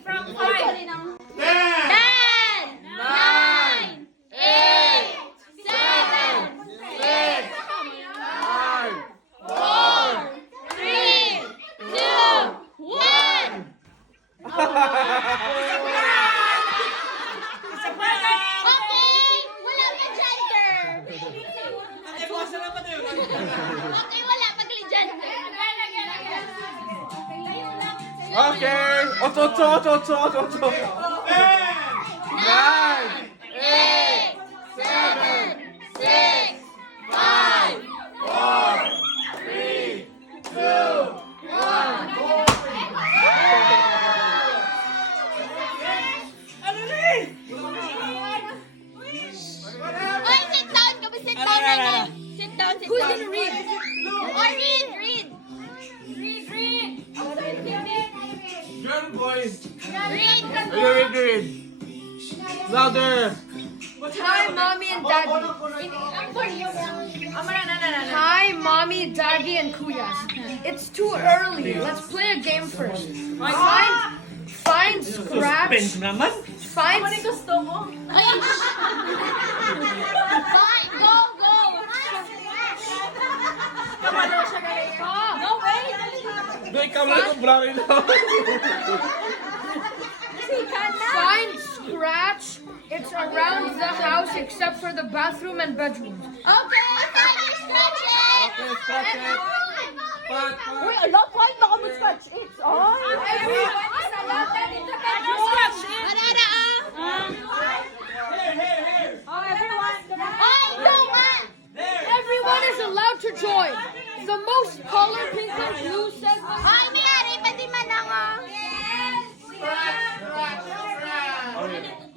from 5. 10, 9, 8, 7, 6, 5, 4, 3, 2, 1. Okay, wala pa gender. Okay, wala pa gender. Okay. 8. 9, 8, 7, 6, 5, 4, 3, 2, 1. Oy, sit down. Come sit down right now. Sit down, sit down. Who's gonna read? Or read. Girl, boys. Read. Read. Louder. Hi, Mommy and Daddy. Hi, Mommy, Daddy, and Kuya. It's too early. Let's play a game first. Find scratch. Find. Ay, go. No way. Doy, kamay ko, brother. Find scratch. It's around the house except for the bathroom and bedroom. Okay, find your scratches. Okay, scratch it. Pat. Point baka mo scratch it. Everyone is allowed to scratch it. Marara Everyone is allowed to join. The most color pink and blue segment. Ay, mayari, pati mananga.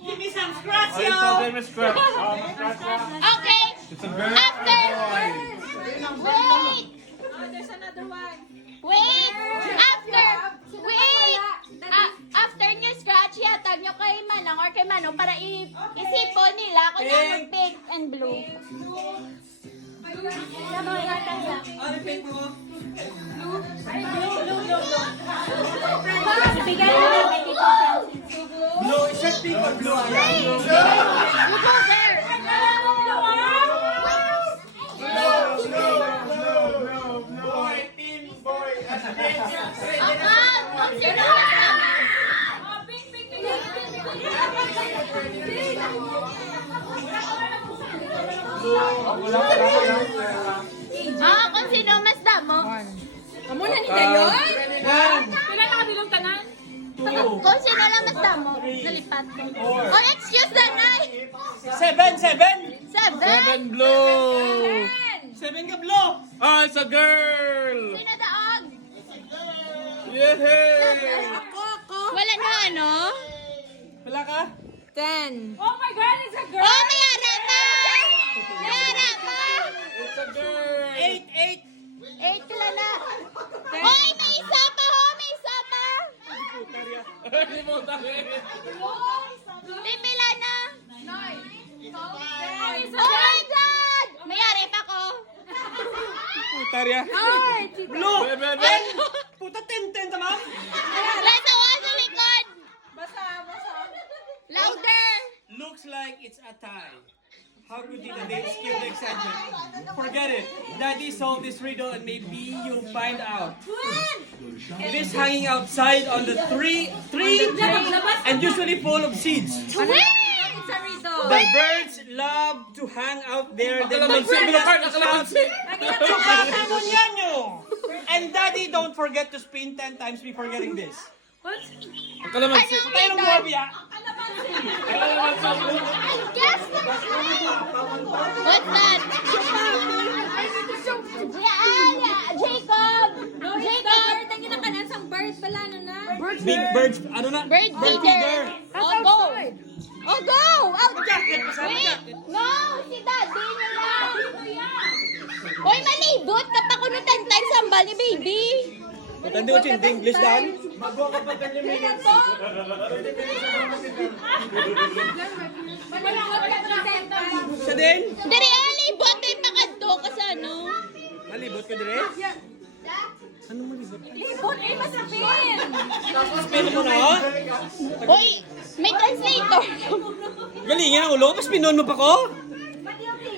Give me some scratch, Ay, yo! so they scratch. Scratch na. Okay, It's a girl. after. Wait. There's another one. Wait. After nyo scratch, yatag nyo kay Manang or kay Manong para isipon nila kung ano pink and blue. Ano pink mo? Bigay mo na kay Tito Francis. Blue, is that pink or blue? You go there. Boy, team, boy. Kung sino mas damo. Amo na ni Dayon? One. Pila na kabilong tanan? Kung sino lang mas damo. Nalipat ko. Oh, excuse the night. 7. 7. Blue. 7 ka blue. Oh, it's a girl. Sino daog? Yay. Wala na ano? Pila ka? 10. Oh my God, it's a girl! Oh, may harap pa! May harap pa! It's a girl. 8. 8 lang na. Hoy, may isa pa ho! May isa pa! Hindi mo tayo. Pipila na. 9. Oh my God! Mayari pa ko. Tarya. Blue. Bebe. Puta 10 tama? Nasa sa likod. Basa. Louder. Looks like it's a tie. How could the dates kill the excitement? Forget it. Daddy solved this riddle and maybe you'll find out. It is hanging outside on the tree and usually full of seeds. Twins! It's a riddle. The birds love to hang out there. They make Nakalamansi. Chupata mo niyan nyo! And Daddy, don't forget to spin 10 times before getting this. Nakalamansi. Tayo ng buwabi ah! Guess what's that? Jacob! Jacob! Tangin na kanan sang bird pala na. Big birds, ano na? Bird feeder! That's Oh, go! outside. Oh, go! Out! Jacket, kasama Wait! jacket. No! Si Daddy nila! Hoy, malibot! Kapakunutan tayo sambal ni baby! Matandi ko chin, English dan. Sa din? Dari alibot! May pakadto ka sa ano? Malibot ka dire? Libon eh, masapin. Spin mo na, oh. Uy, may translator. Galingan ang ulo. Mas pinon mo pa ko?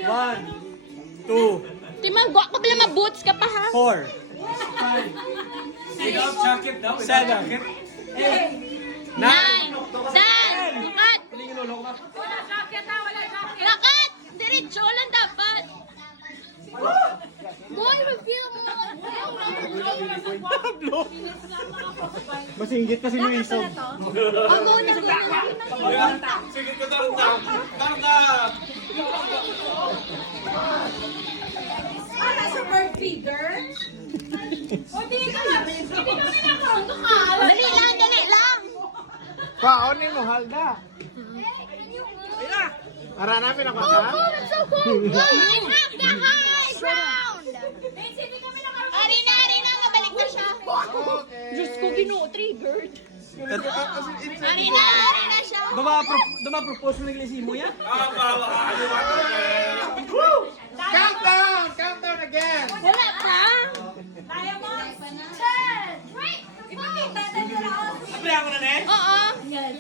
1, 2, Timanggo ako pala maboots ka pa ha. 4, 5, 6, 7, 9, 10, lakat. Wala jacket ha, wala jacket. Lakat! Diretso lang dapat. Boy, mag-feel mo. Masinggit kasi yung isaw. Ako na Sige ko tarda. Nasa bird feeder? O, dito na. Hindi kami nakakala. Dali lang. Paonin mo, Halda. Ara namin ako ka? It's so cool. We have the high ground. Hindi kami nakakala. Ari na, kabalik na siya. Diyos ko, triggered. Ari na siya. Duma-propose mo na iglesi mo yan? Countdown again. Wala pa. Kaya mo? Ipakita na nila ako. Abre ako na, ne? Oo. 10.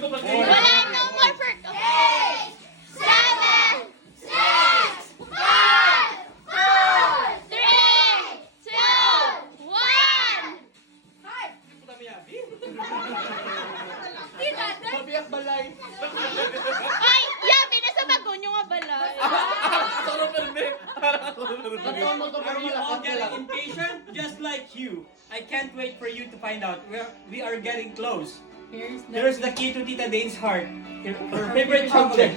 Wala, no more for... 8, 7, 6, 5, 4, 3, 2, 1. Pabiyak balay. Ay, yabi na sa bagon yung abala. Are you all getting impatient? Just like you. I can't wait for you to find out. We are getting close. Here's the key to Tita Dane's heart. Her favorite chocolate.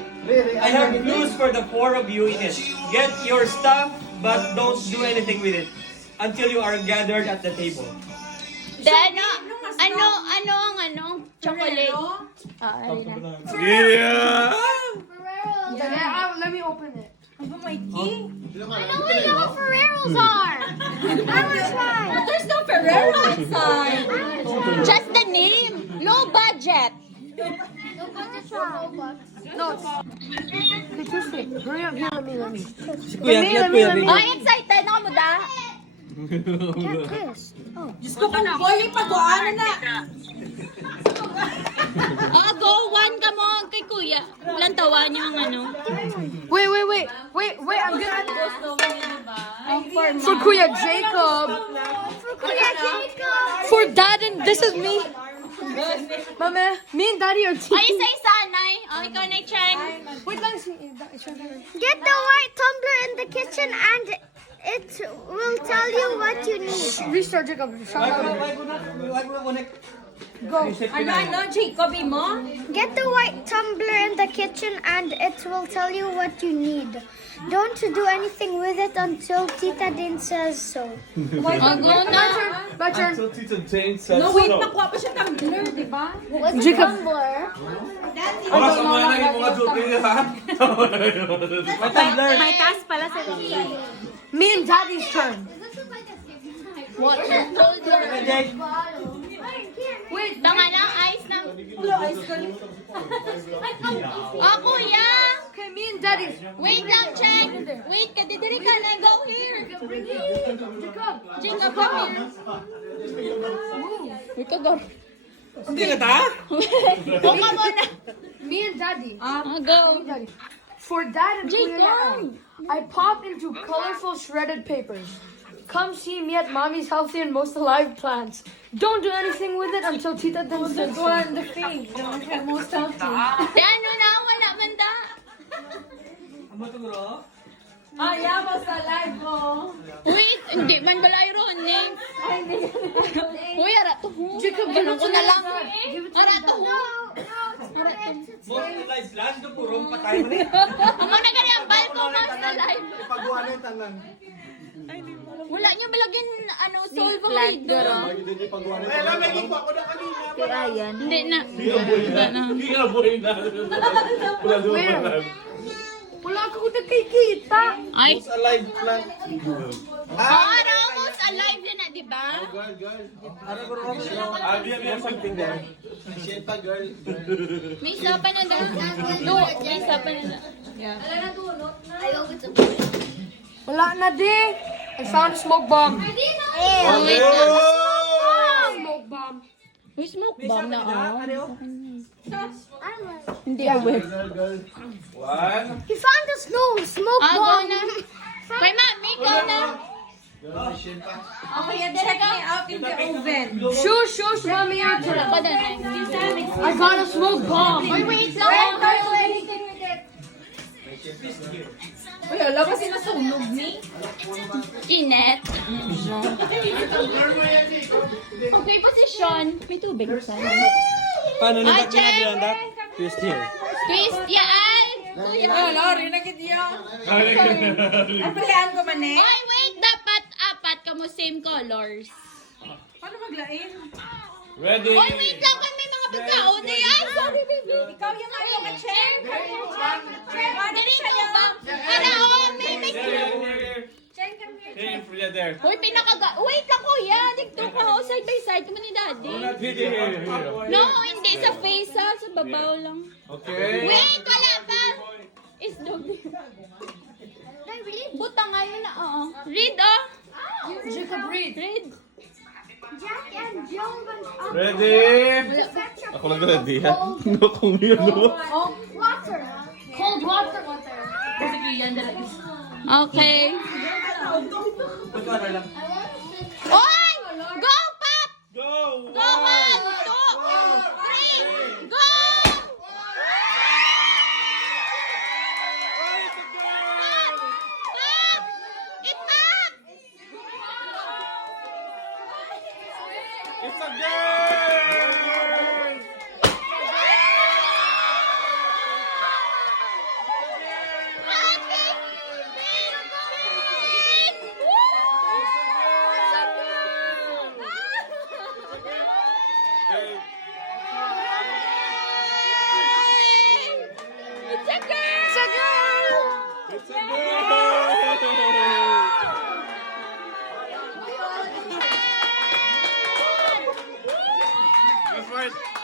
I have clues for the 4 of you in it. Get your stuff, but don't do anything with it until you are gathered at the table. Ano? Chocolate. Ah, ari na. Yeah. Let me open it. I know what Ferreros are. I will try. There's no Ferrero inside. Just the name. Low budget. No, it's too thick. Hurry up here, let me. Kuya, Ay, excited na mo da. Diyos ko kung boy, pag-ano na. Go, 1 ka mo kay kuya. Lantawan niyo ang ano. Wait, I'm gonna... For Kuya Jacob. For Dad and this is me. Mama, me and Daddy are Ay, team. isa-isa, Nay. Ikaw na, Cheng. Wait lang, Get the white tumbler in the kitchen and it will tell you what you need. Restart Jacob. Shout out. Ano, Jacob, mo? Get the white tumbler in the kitchen and it will tell you what you need. Don't do anything with it until Tita Din says so. Go na. My turn. Tita Jane says No, wait, nakuha pa siya tumbler, di ba? What's Jacob. tumbler? May task pala sa Me and Daddy's turn. Water holder. Wait, Tanga lang, ice na. Kuya. okay, me and Daddy's. Wait lang, Cheng. Wait, kadidiri ka na. Go here. Jacob, come here. Wait ka, go. Hindi ka ta? Go ka muna. Me and Daddy. Go. Daddy. For Dad and Kuya, Jacob. I pop into colorful shredded papers. Come see me at Mommy's Healthy and Most Alive plants. Don't do anything with it until Tita Din says so. the thing. The most healthy. Di ano na, wala man da. Amo tungro? Yabos sa live mo. Wait, hindi man balay ron, eh. Uy, ara to. Jacob, Ganun ko na lang. Give it to Ara to. Most live plan, do purong patay mo ni. Amo na gani ang balko mas na live. Pagwanin tanan. Wala niyo balagin ano sulfuride garo. Wala maging pa ako na kanina. Hindi na. Ginaboy na. Wala Where? Wala ka ko nagkikita. Ay. Most alive plant. Ara almost alive din na, di ba? Something there. Sheta girl. May isa pa na daw. No, may isa pa na daw. Wala na di. I found a smoke bomb. Oh! Smoke bomb. May smoke bomb na Hindi Yeah. aware. One. He found a smoke Go bomb. na. Kay mami, ikaw na. Okay, check me out in the oven. Shush, mommy, your turn. Ako na na. I got a smoke bomb. Wait lang. Don't do anything with it. Uy, wala ba sinasunog ni? Inet. Okay, posisyon. May tubig sana. Paano na ba't ginagawa Twist here. Twist yan. Oh, Lori, nakitiya. Aprihan ko man eh. Oy, wait. Dapat apat kamo same colors. Paano maglain? Ready? Oy, wait lang. Kami mga pagkaon na yan. Sorry, baby. Ikaw yung ayaw ka, Chen. Ganito ba? Para, may Chen, come here. Hey, Frida there. Uy, wait lang, kuya. Dito ka, side by side. Kamo ni daddy. Video here. No, hindi. Sa face, ha. Sa babaw lang. Okay. Wait, wala pa. Isdog. Butang nga yun na, oo. Read, oh. Jacob, read. Read. Jack and Jill went up Ready? to fetch a Ako lang ready ha. No, kung yun no. water. Cold water. Okay. Oy! Go, Pop! Go! Go, 1, 2, 3, go! Pop! It's up! It's a girl! Hey. It's a girl! It's a girl! That's right.